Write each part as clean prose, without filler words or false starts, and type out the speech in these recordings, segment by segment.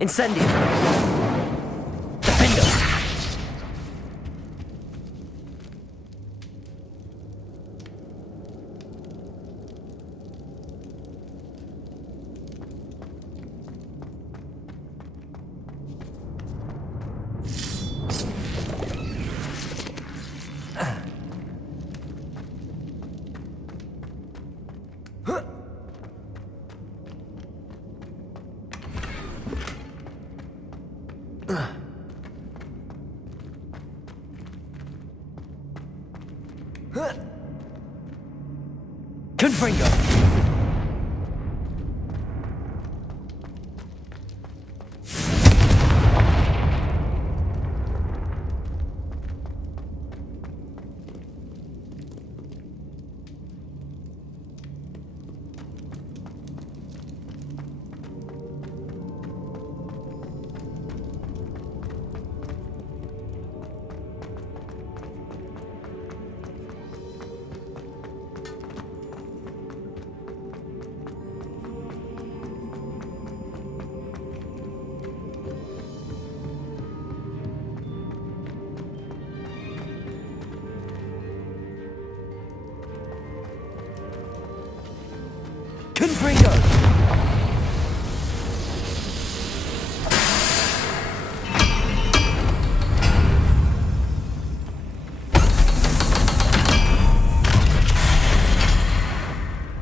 Incendio! Defendo! Confringo! Confringo!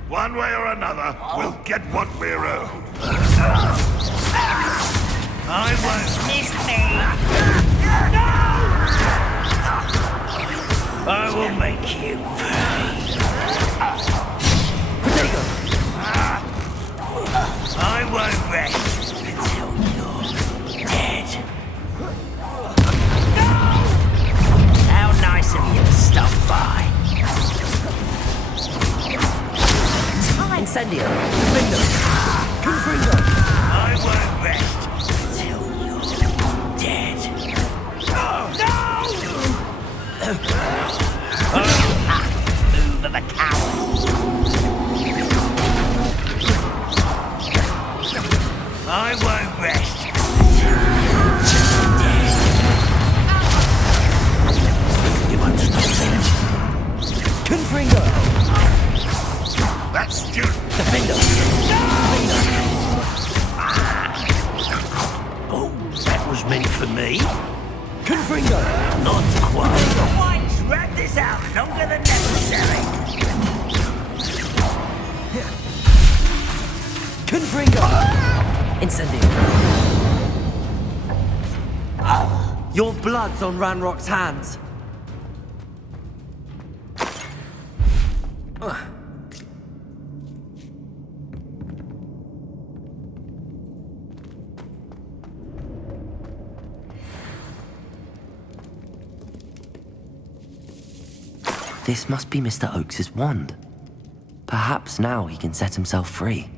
One way or another, we'll get what we're owed. I won't miss me. I will make you pay. I won't rest until you're dead. How nice of you to stop by. Incendio! Defendo! Confringo! I won't rest until you're dead. Move of a coward. I won't rest until you're dead. You want to know? Confringo! That's stupid. Defendo! Oh, that was meant for me. Confringo! Not quite. Once, wrap this out longer than necessary. Confringo! Incendio! Your blood's on Ranrock's hands. This must be Mr. Oakes's wand. Perhaps now he can set himself free.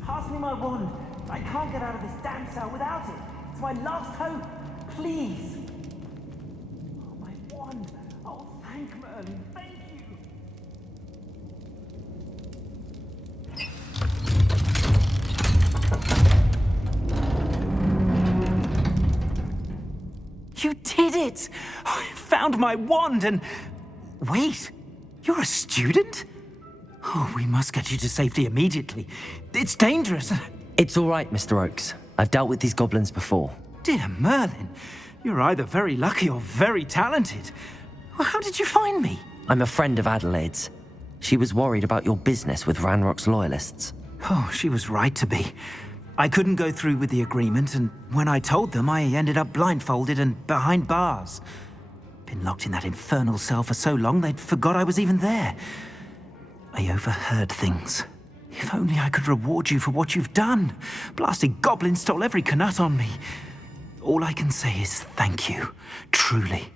Pass me my wand. I can't get out of this damn cell without it. It's my last hope. Please. Oh, my wand. Oh, thank Merlin. Thank you. You did it! I found my wand and... Wait, you're a student? Oh, we must get you to safety immediately. It's dangerous. It's all right, Mr. Oakes. I've dealt with these goblins before. Dear Merlin, you're either very lucky or very talented. Well, how did you find me? I'm a friend of Adelaide's. She was worried about your business with Ranrock's loyalists. Oh, she was right to be. I couldn't go through with the agreement, and when I told them, I ended up blindfolded and behind bars. Been locked in that infernal cell for so long, they'd forgot I was even there. I overheard things. If only I could reward you for what you've done. Blasted goblin stole every Knut on me. All I can say is thank you, truly.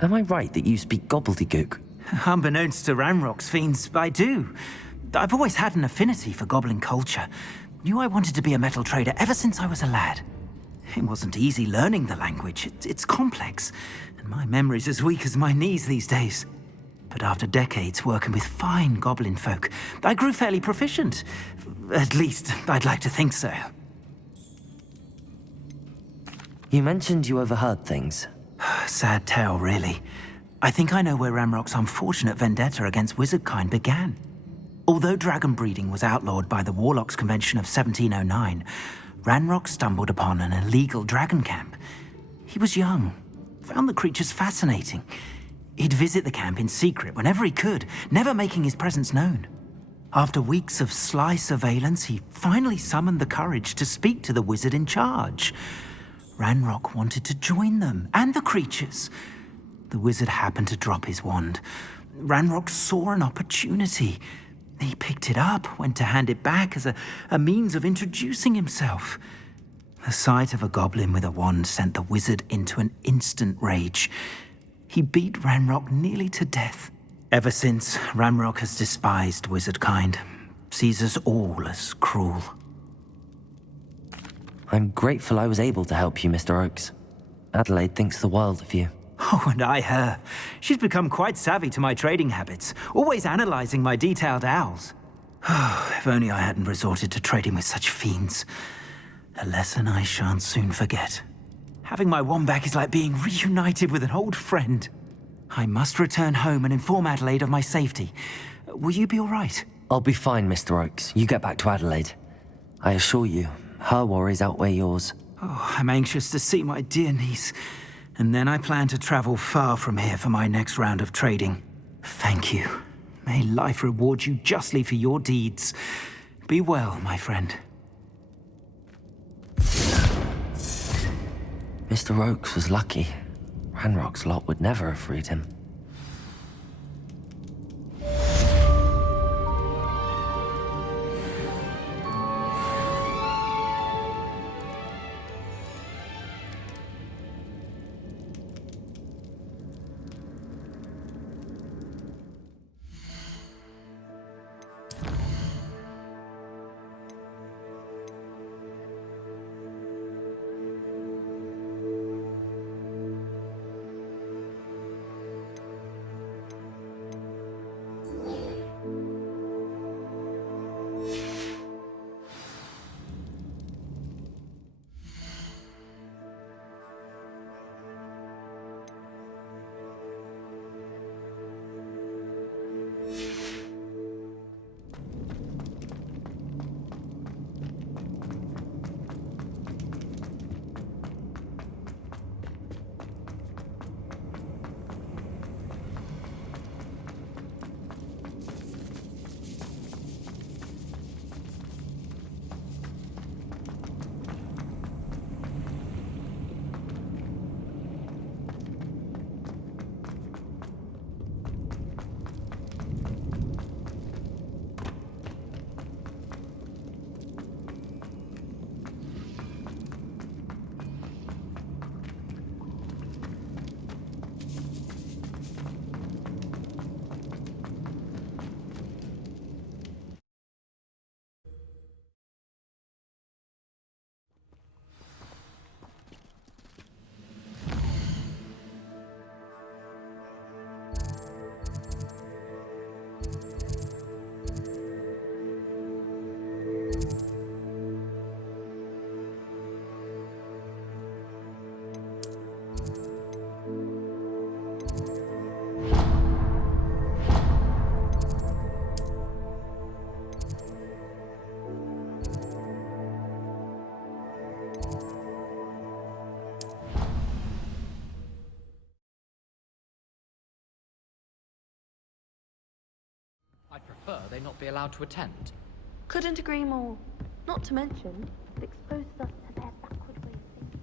Am I right that you speak gobbledygook? Unbeknownst to Ranrock's fiends, I do. I've always had an affinity for goblin culture. Knew I wanted to be a metal trader ever since I was a lad. It wasn't easy learning the language. It's complex, and my memory's as weak as my knees these days. But after decades working with fine goblin folk, I grew fairly proficient. At least, I'd like to think so. You mentioned you overheard things. Sad tale, really. I think I know where Ramrock's unfortunate vendetta against wizardkind began. Although dragon breeding was outlawed by the Warlocks Convention of 1709, Ranrock stumbled upon an illegal dragon camp. He was young, found the creatures fascinating. He'd visit the camp in secret whenever he could, never making his presence known. After weeks of sly surveillance, he finally summoned the courage to speak to the wizard in charge. Ranrock wanted to join them, and the creatures. The wizard happened to drop his wand. Ranrock saw an opportunity. He picked it up, went to hand it back as a means of introducing himself. The sight of a goblin with a wand sent the wizard into an instant rage. He beat Ranrock nearly to death. Ever since, Ranrock has despised wizardkind, sees us all as cruel. I'm grateful I was able to help you, Mr. Oakes. Adelaide thinks the world of you. Oh, and I her. She's become quite savvy to my trading habits, always analyzing my detailed owls. If only I hadn't resorted to trading with such fiends. A lesson I shan't soon forget. Having my wand back is like being reunited with an old friend. I must return home and inform Adelaide of my safety. Will you be all right? I'll be fine, Mr. Oakes. You get back to Adelaide. I assure you, her worries outweigh yours. Oh, I'm anxious to see my dear niece. And then I plan to travel far from here for my next round of trading. Thank you. May life reward you justly for your deeds. Be well, my friend. Mr. Oakes was lucky. Ranrock's lot would never have freed him. I'd prefer they not be allowed to attend. Couldn't agree more. Not to mention, it exposes us to their backward way of thinking.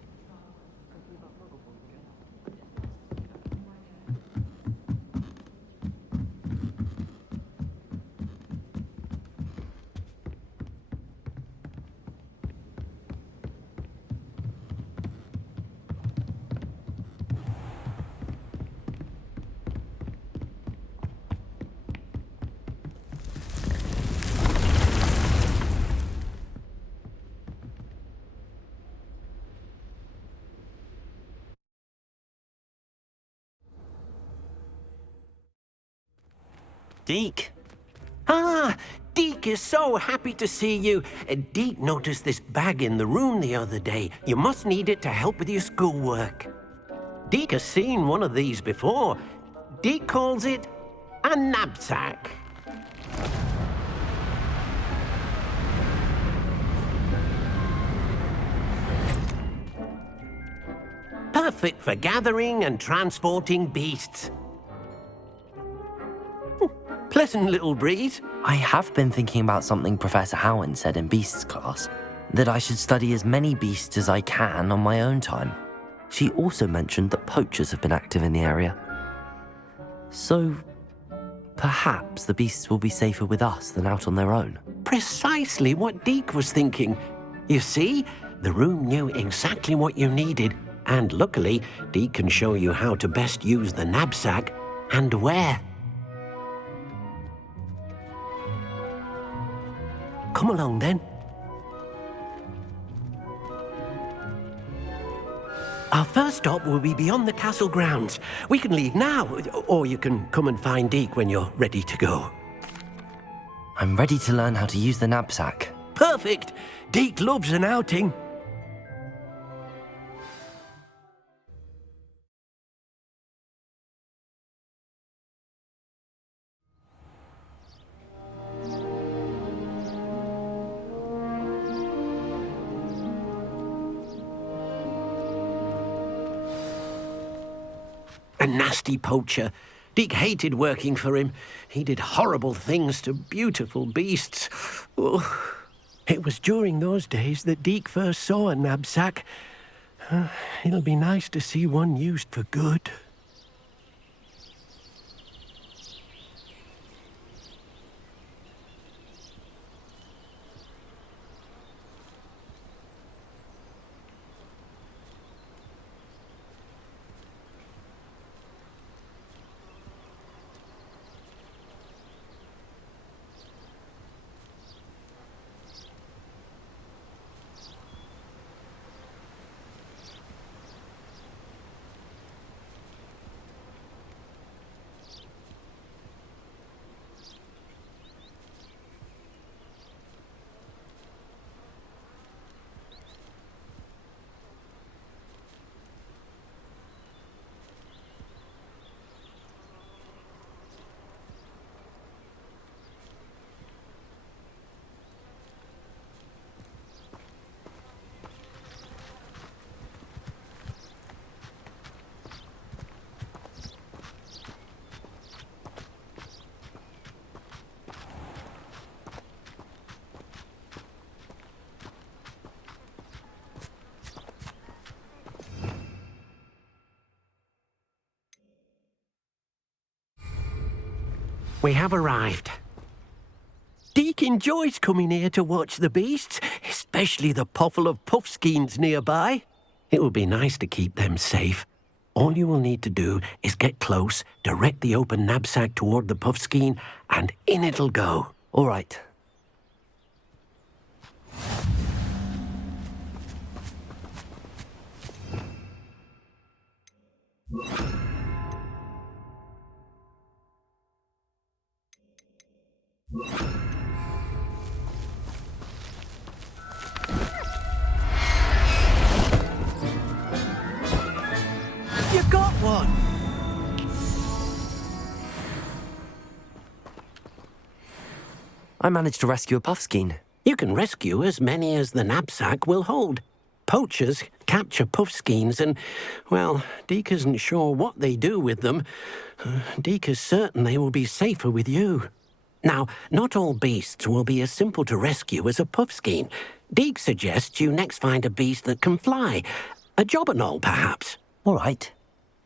Deke. Ah, Deke is so happy to see you. Deke noticed this bag in the room the other day. You must need it to help with your schoolwork. Deke has seen one of these before. Deke calls it a knapsack. Perfect for gathering and transporting beasts. Pleasant little breeze. I have been thinking about something Professor Howard said in Beasts class, that I should study as many beasts as I can on my own time. She also mentioned that poachers have been active in the area. So, perhaps the beasts will be safer with us than out on their own. Precisely what Deke was thinking. You see, the room knew exactly what you needed, and luckily, Deke can show you how to best use the knapsack and where. Come along then. Our first stop will be beyond the castle grounds. We can leave now, or you can come and find Deke when you're ready to go. I'm ready to learn how to use the knapsack. Perfect! Deke loves an outing. A nasty poacher. Deke hated working for him. He did horrible things to beautiful beasts. Oh. It was during those days that Deke first saw a knapsack. It'll be nice to see one used for good. We have arrived. Deke enjoys coming here to watch the beasts, especially the puffle of puffskeins nearby. It will be nice to keep them safe. All you will need to do is get close, direct the open knapsack toward the puffskein, and in it'll go. All right. You got one! I managed to rescue a puffskein. You can rescue as many as the knapsack will hold. Poachers capture puffskeins and, well, Deke isn't sure what they do with them. Deke is certain they will be safer with you. Now, not all beasts will be as simple to rescue as a puffskein. Deke suggests you next find a beast that can fly. A jobberknoll, perhaps. All right.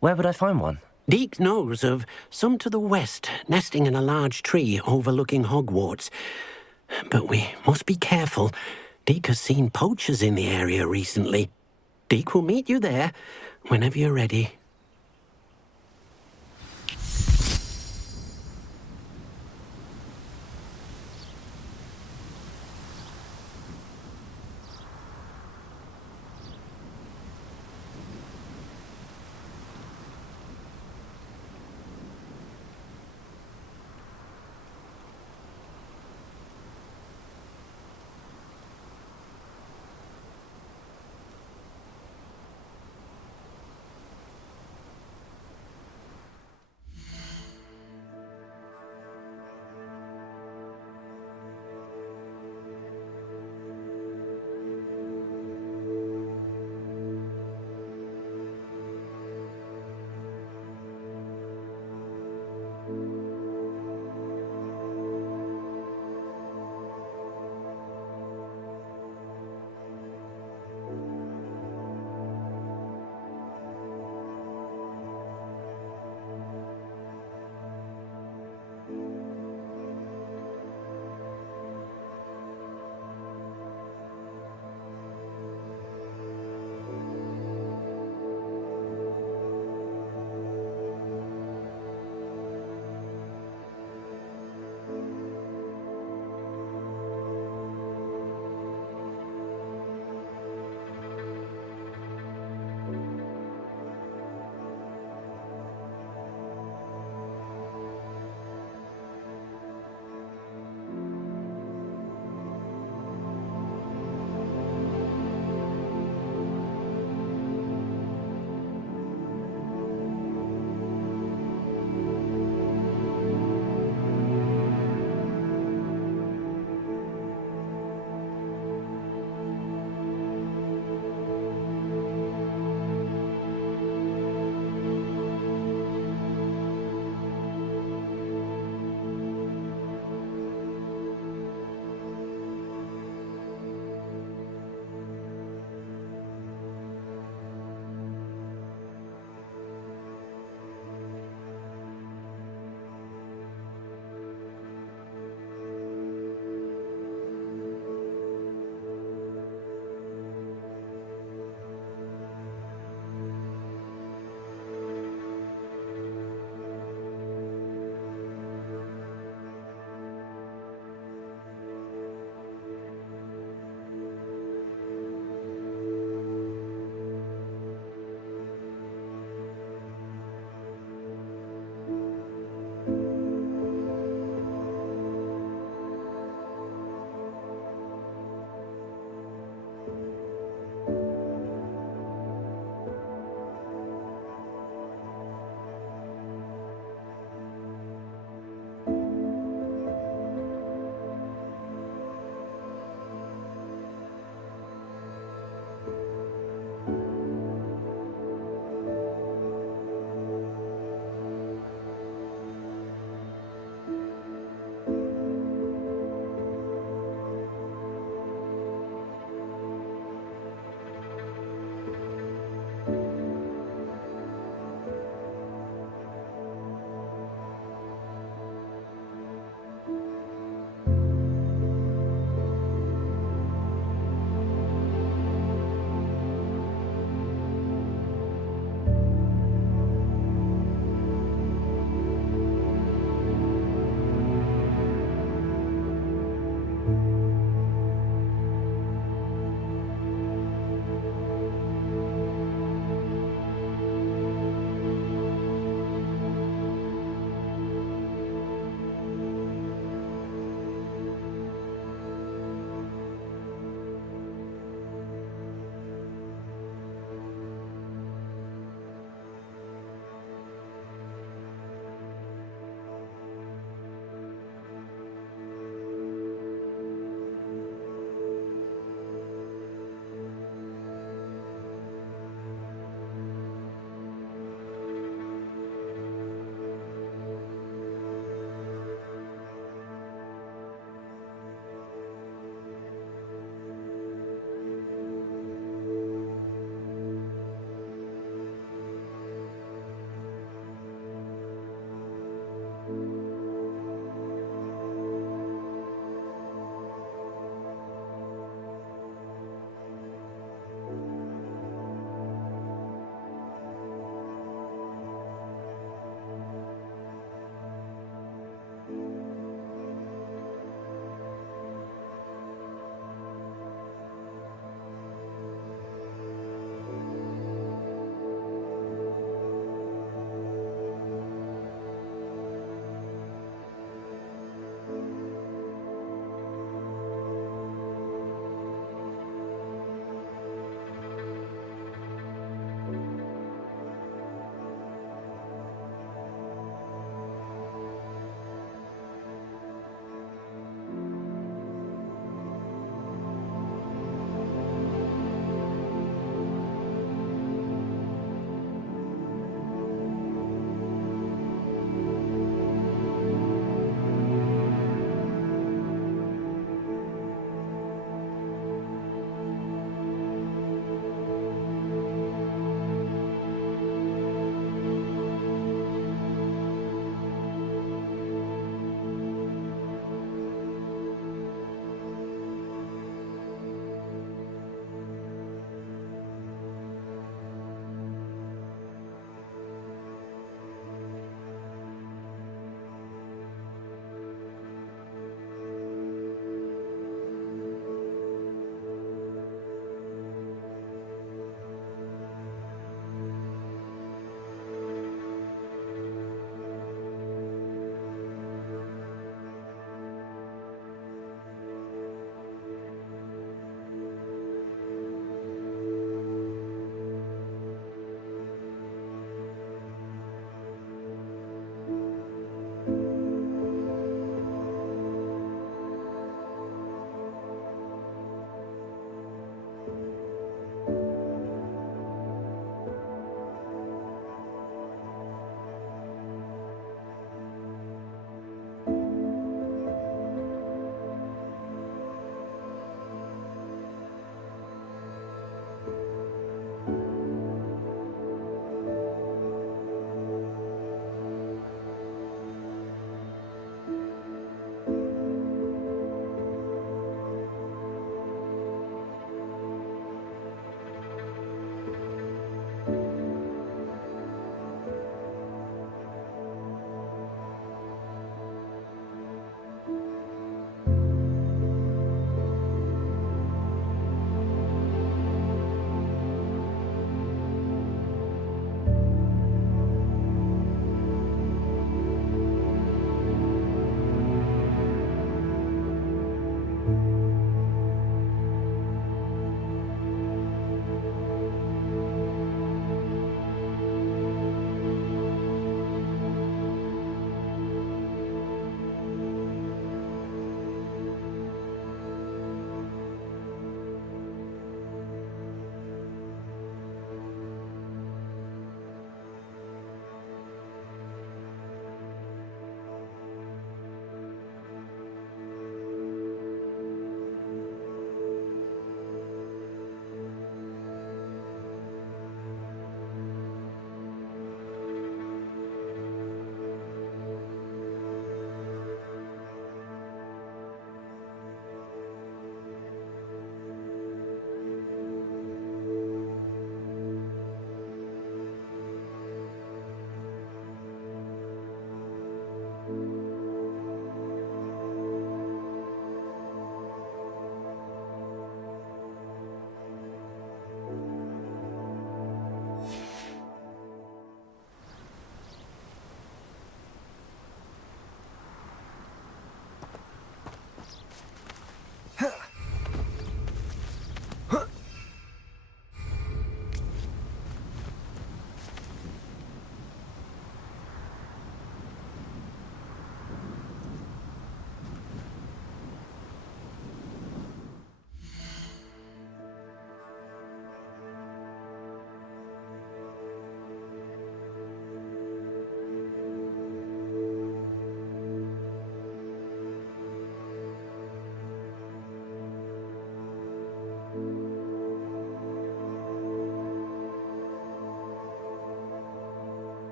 Where would I find one? Deke knows of some to the west, nesting in a large tree overlooking Hogwarts. But we must be careful. Deke has seen poachers in the area recently. Deke will meet you there whenever you're ready.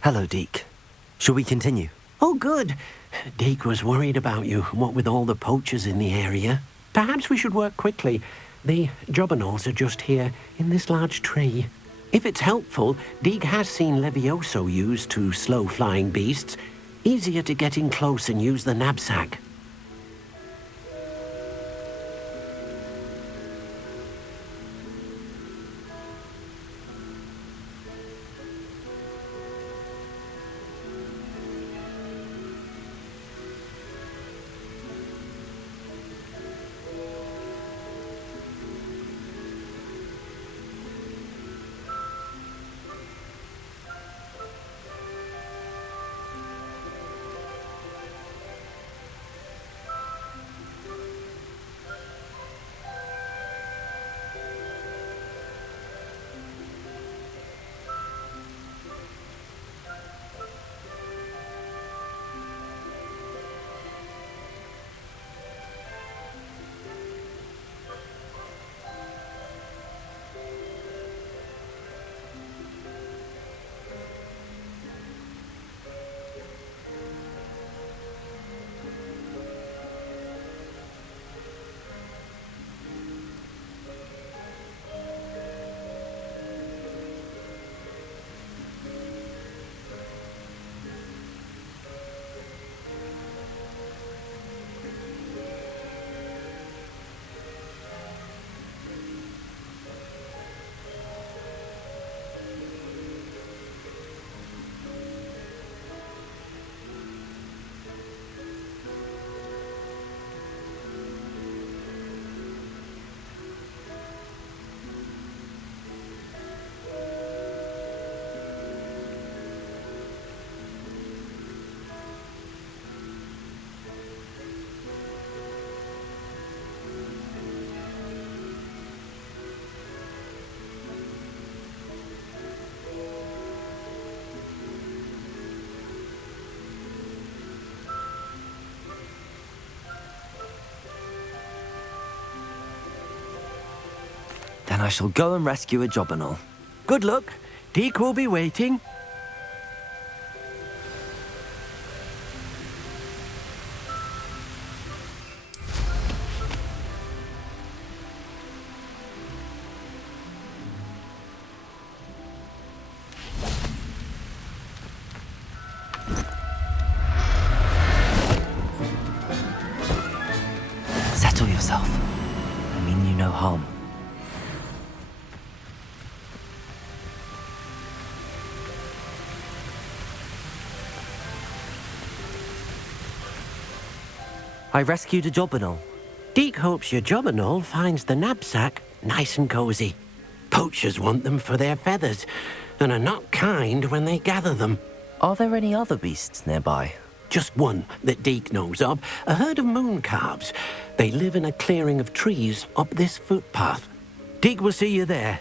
Hello, Deke. Shall we continue? Oh, good. Deke was worried about you, what with all the poachers in the area. Perhaps we should work quickly. The jobberknolls are just here, in this large tree. If it's helpful, Deke has seen Levioso used to slow flying beasts. Easier to get in close and use the knapsack. Then I shall go and rescue a jobberknoll. Good luck. Deke will be waiting. Settle yourself. I mean you no harm. I rescued a jobberknoll. Deke hopes your jobberknoll finds the knapsack nice and cozy. Poachers want them for their feathers, and are not kind when they gather them. Are there any other beasts nearby? Just one that Deke knows of, a herd of moon calves. They live in a clearing of trees up this footpath. Deke will see you there.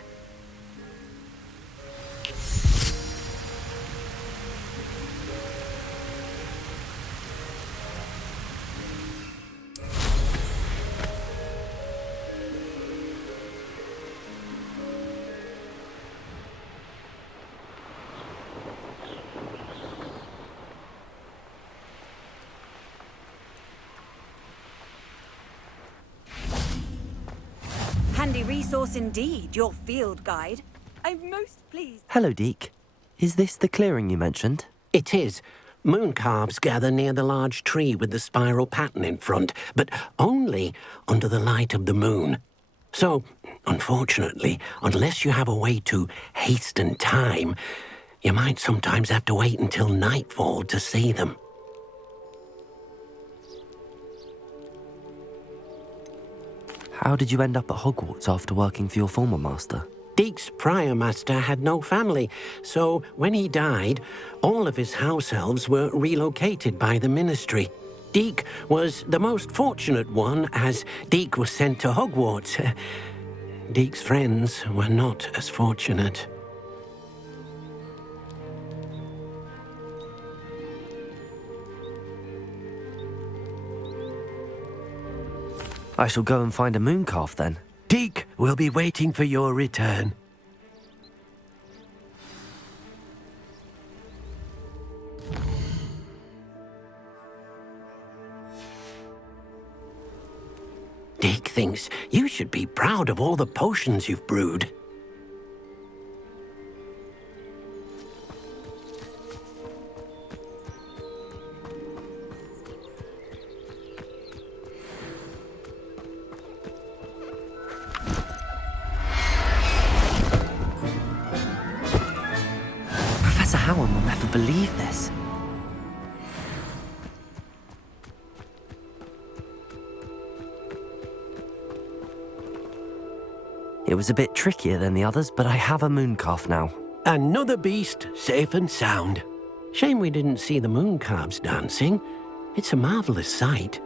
Handy resource indeed, your field guide. I'm most pleased. Hello, Deke. Is this the clearing you mentioned? It is. Moon calves gather near the large tree with the spiral pattern in front, but only under the light of the moon. So, unfortunately, unless you have a way to hasten time, you might sometimes have to wait until nightfall to see them. How did you end up at Hogwarts after working for your former master? Deke's prior master had no family, so when he died, all of his house elves were relocated by the ministry. Deke was the most fortunate one, as Deke was sent to Hogwarts. Deke's friends were not as fortunate. I shall go and find a mooncalf then. Deke will be waiting for your return. Deke thinks you should be proud of all the potions you've brewed. Professor Howard will never believe this. It was a bit trickier than the others, but I have a mooncalf now. Another beast, safe and sound. Shame we didn't see the mooncalves dancing. It's a marvelous sight.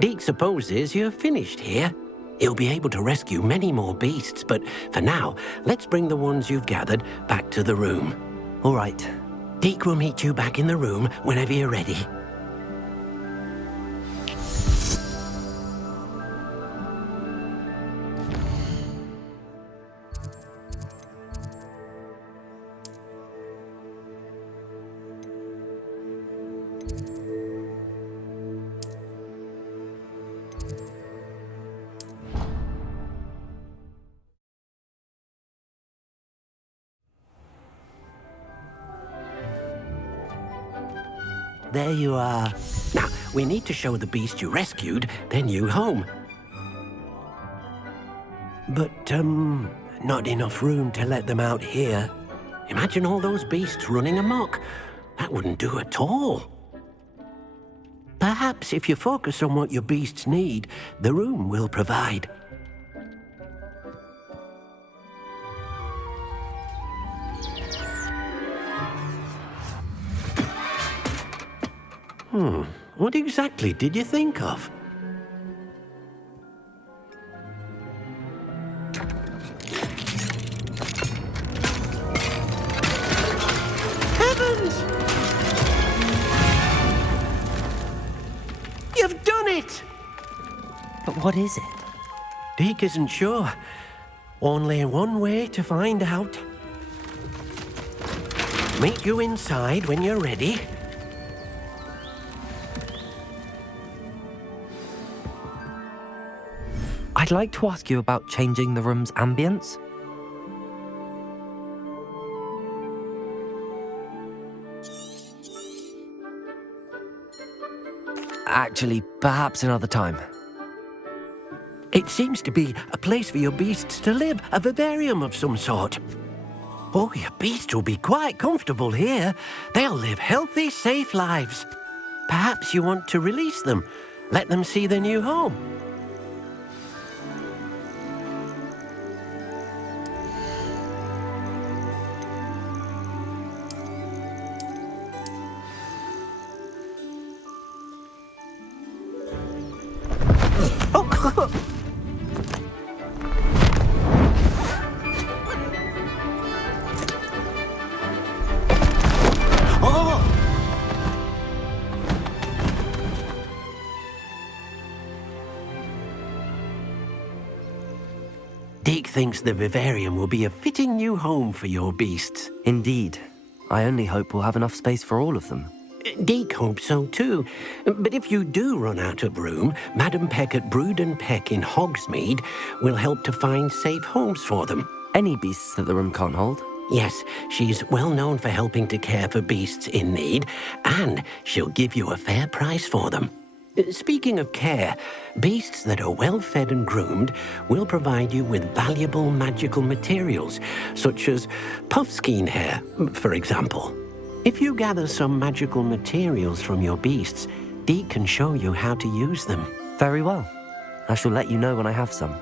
Deke supposes you're finished here. He'll be able to rescue many more beasts, but for now, let's bring the ones you've gathered back to the room. All right. Deke will meet you back in the room whenever you're ready. There you are. Now, we need to show the beast you rescued their new home. But, not enough room to let them out here. Imagine all those beasts running amok. That wouldn't do at all. Perhaps if you focus on what your beasts need, the room will provide. What exactly did you think of? Heavens! You've done it! But what is it? Deke isn't sure. Only one way to find out. Meet you inside when you're ready. I'd like to ask you about changing the room's ambience. Actually, perhaps another time. It seems to be a place for your beasts to live, a vivarium of some sort. Oh, your beasts will be quite comfortable here. They'll live healthy, safe lives. Perhaps you want to release them, let them see their new home. Deke thinks the vivarium will be a fitting new home for your beasts. Indeed. I only hope we'll have enough space for all of them. Deke hopes so too. But if you do run out of room, Madam Peck at Brood and Peck in Hogsmeade will help to find safe homes for them. Any beasts that the room can't hold? Yes, she's well known for helping to care for beasts in need, and she'll give you a fair price for them. Speaking of care, beasts that are well fed and groomed will provide you with valuable magical materials, such as puffskein hair, for example. If you gather some magical materials from your beasts, Deke can show you how to use them. Very well. I shall let you know when I have some.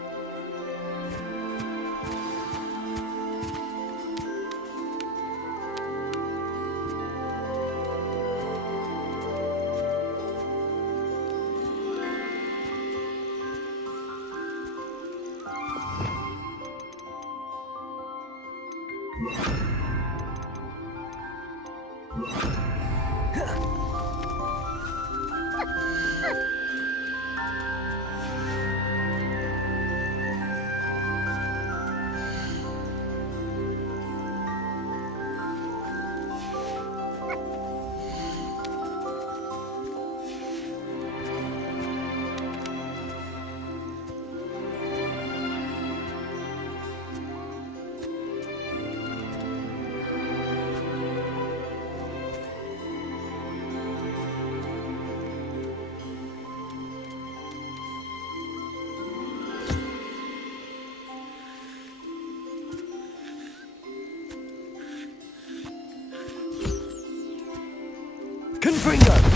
Confringo!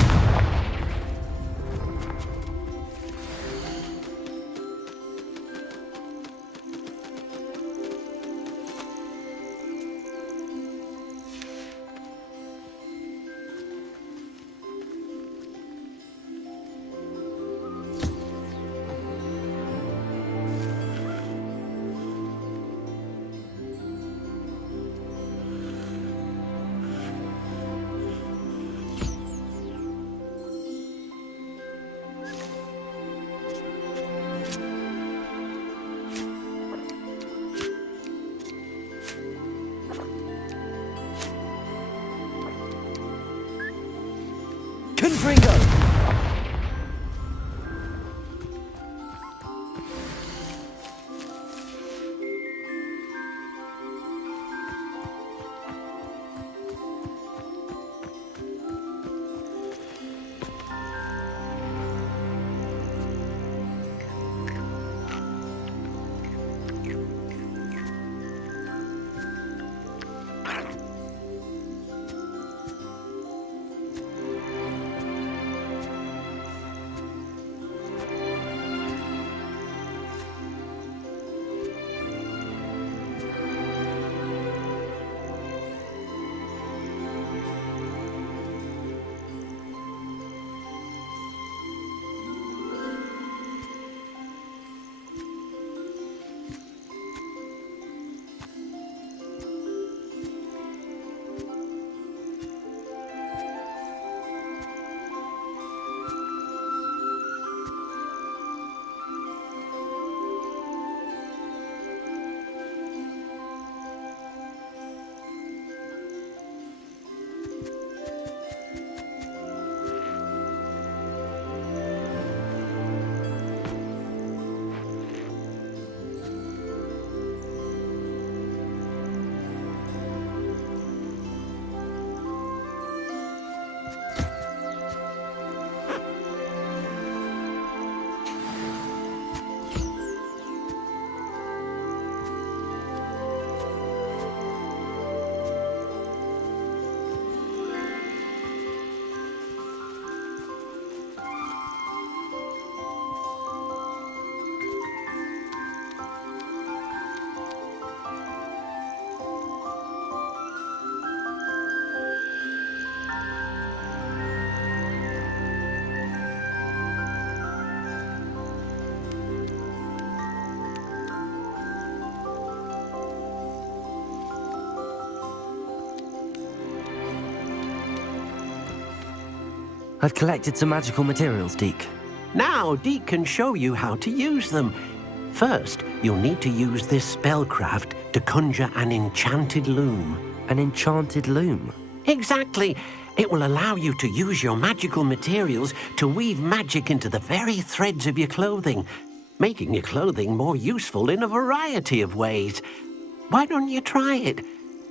Confringo! I've collected some magical materials, Deke. Now, Deke can show you how to use them. First, you'll need to use this spellcraft to conjure an enchanted loom. An enchanted loom? Exactly. It will allow you to use your magical materials to weave magic into the very threads of your clothing, making your clothing more useful in a variety of ways. Why don't you try it?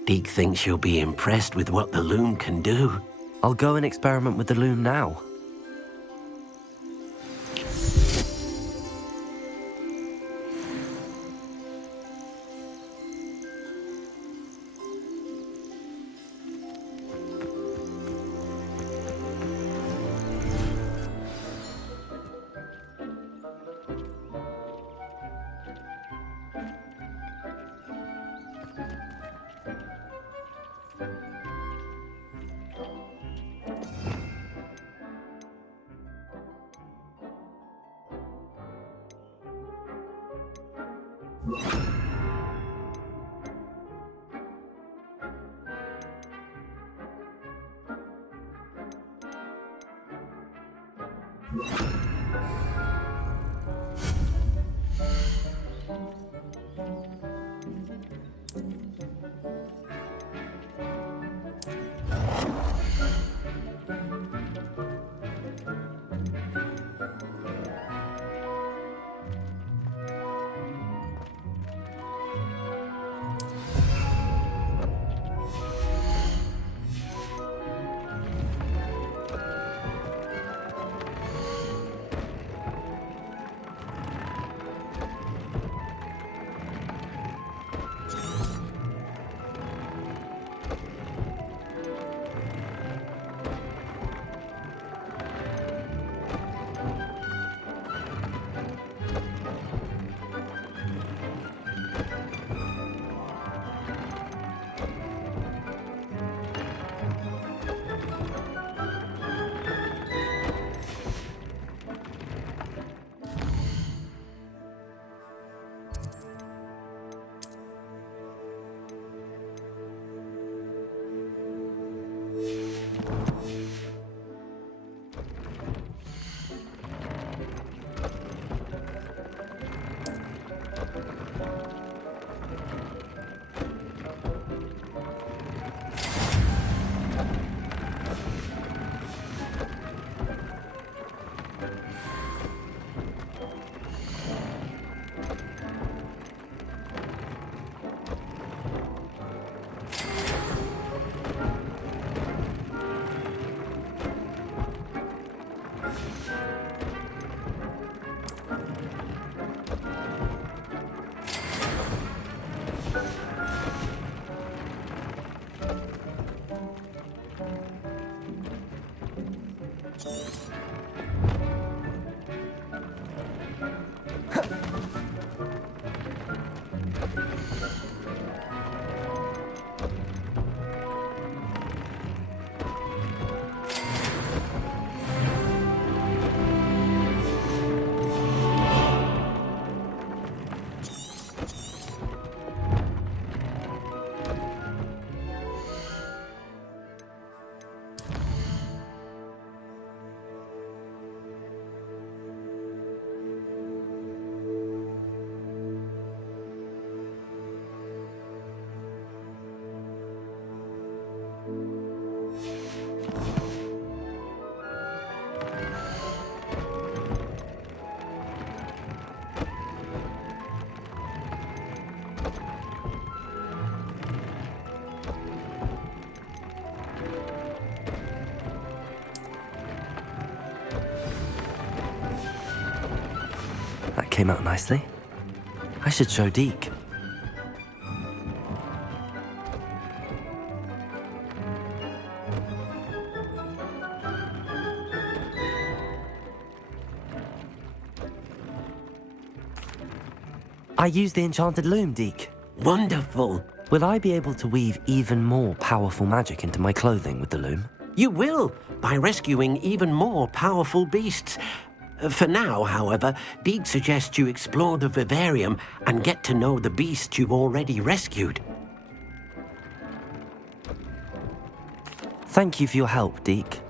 Deke thinks you'll be impressed with what the loom can do. I'll go and experiment with the loom now. That came out nicely. I should show Deke. I used the enchanted loom, Deke. Wonderful. Will I be able to weave even more powerful magic into my clothing with the loom? You will, by rescuing even more powerful beasts. For now, however, Deke suggests you explore the vivarium and get to know the beasts you've already rescued. Thank you for your help, Deke.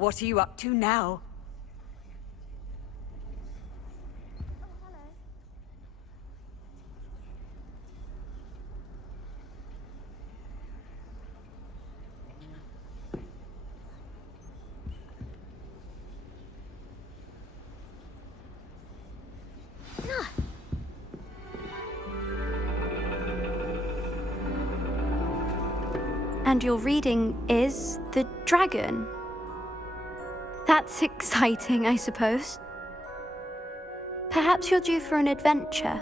What are you up to now? And your reading is the dragon. That's exciting, I suppose. Perhaps you're due for an adventure.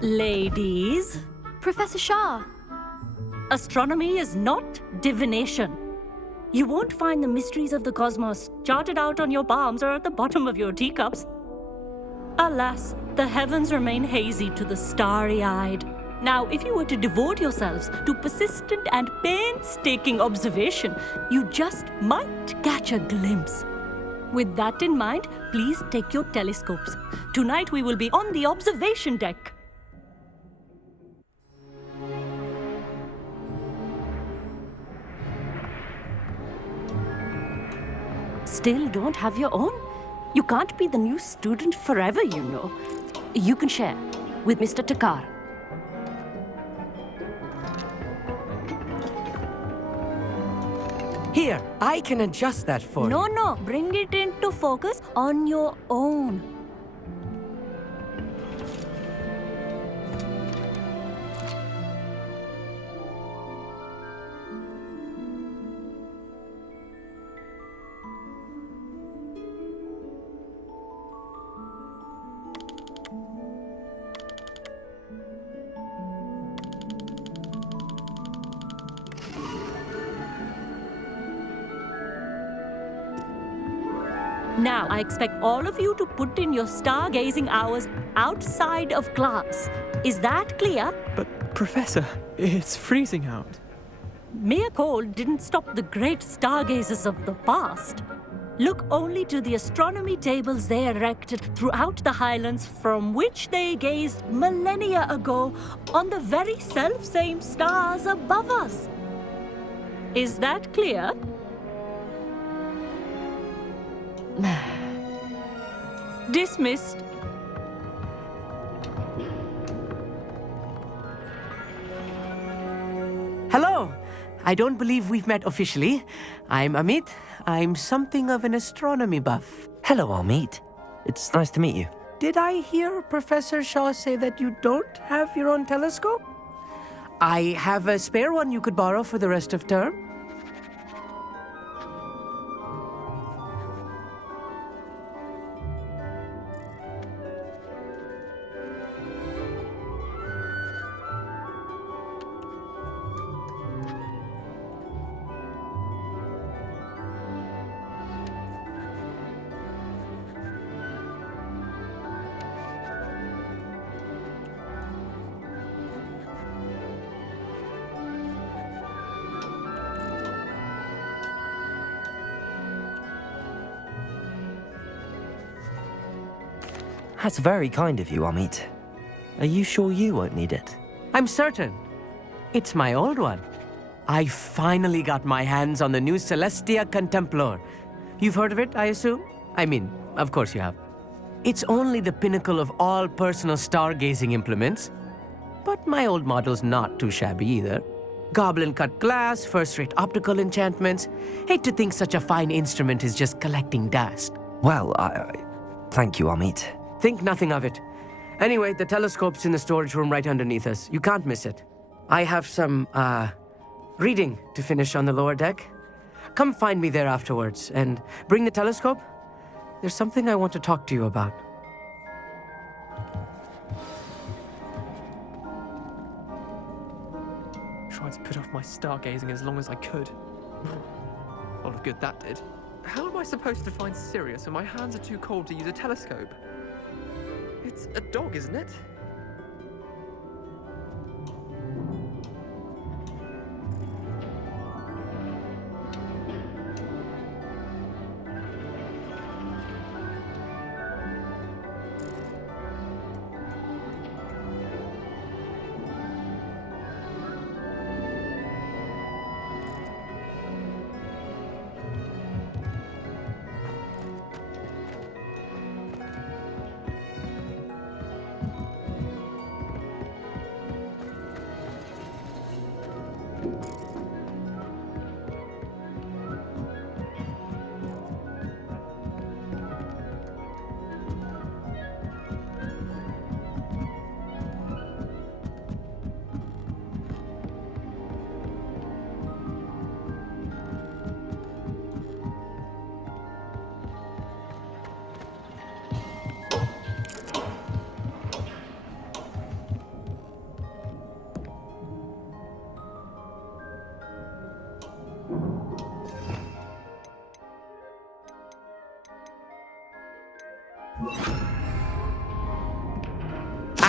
Ladies, Professor Shah. astronomy is not divination. You won't find the mysteries of the cosmos charted out on your palms or at the bottom of your teacups. Alas, the heavens remain hazy to the starry-eyed. Now, if you were to devote yourselves to persistent and painstaking observation, you just might catch a glimpse. With that in mind, please take your telescopes. Tonight we will be on the observation deck. Still don't have your own? You can't be the new student forever, you know. You can share with Mr. Takar. Here, I can adjust that for you. No, bring it into focus on your own. Now, I expect all of you to put in your stargazing hours outside of class. Is that clear? But, Professor, it's freezing out. Mere cold didn't stop the great stargazers of the past. Look only to the astronomy tables they erected throughout the highlands from which they gazed millennia ago on the very self-same stars above us. Is that clear? Dismissed. Hello! I don't believe we've met officially. I'm Amit. I'm something of an astronomy buff. Hello, Amit. It's nice to meet you. Did I hear Professor Shaw say that you don't have your own telescope? I have a spare one you could borrow for the rest of term. That's very kind of you, Amit. Are you sure you won't need it? I'm certain. It's my old one. I finally got my hands on the new Celestia Contemplar. You've heard of it, I assume? I mean, of course you have. It's only the pinnacle of all personal stargazing implements. But my old model's not too shabby either. Goblin-cut glass, first-rate optical enchantments. Hate to think such a fine instrument is just collecting dust. Well, thank you, Amit. Think nothing of it. Anyway, the telescope's in the storage room right underneath us. You can't miss it. I have some, reading to finish on the lower deck. Come find me there afterwards, and bring the telescope. There's something I want to talk to you about. Tried to put off my stargazing as long as I could. A lot of good that did. How am I supposed to find Sirius when my hands are too cold to use a telescope? It's a dog, isn't it?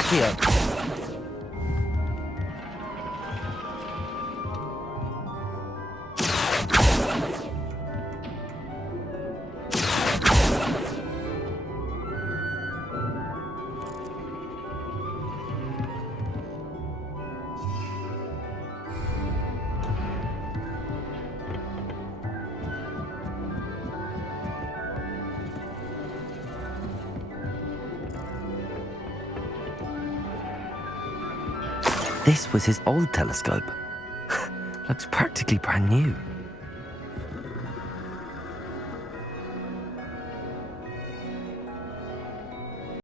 here. This was his old telescope. Looks practically brand new.